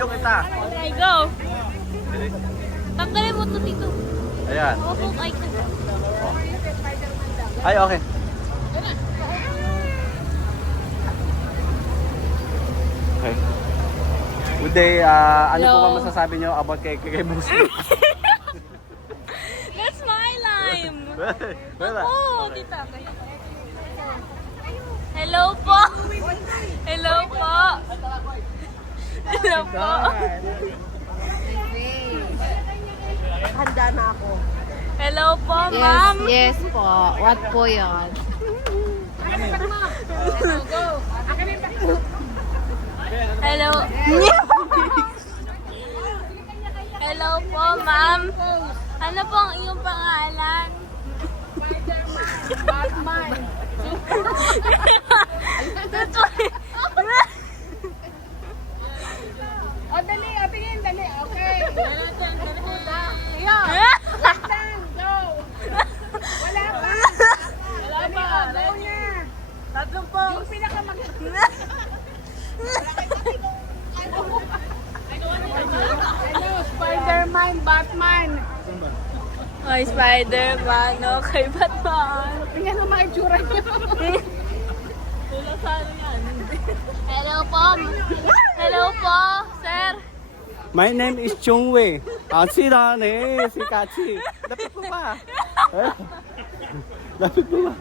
Bibidyo kita. Okay, go. Tanggalin mo to dito. Ayan. Opo, ay ko. Ay, okay. Okay. Good day. Ano po Hello. ba masasabi nyo about kay Busi? That's my lime. Wala. Ako, Okay. tita. Hello po. Hello po. Hello po. Handa na ako. Hello po, ma'am. Yes po. What po yun? Hello. Hello po, ma'am. Ano po ang iyong pangalan? Batman. O, dali. O, tingin. Dali. Okay. Ayan. Lang. Go. Wala pa. Wala pa. Go na. Tatlong po. Yung pinakamag... Ano? Spider-Man, Batman. Ay, Spider-Man. Okay, Batman. Tingnan mo mga itsura niyo. Wala sa ano yan. Hello po. Hello po, sir. My name is Chungwei. Sila si Kachi. Lapit mo pa. Lapit mo pa.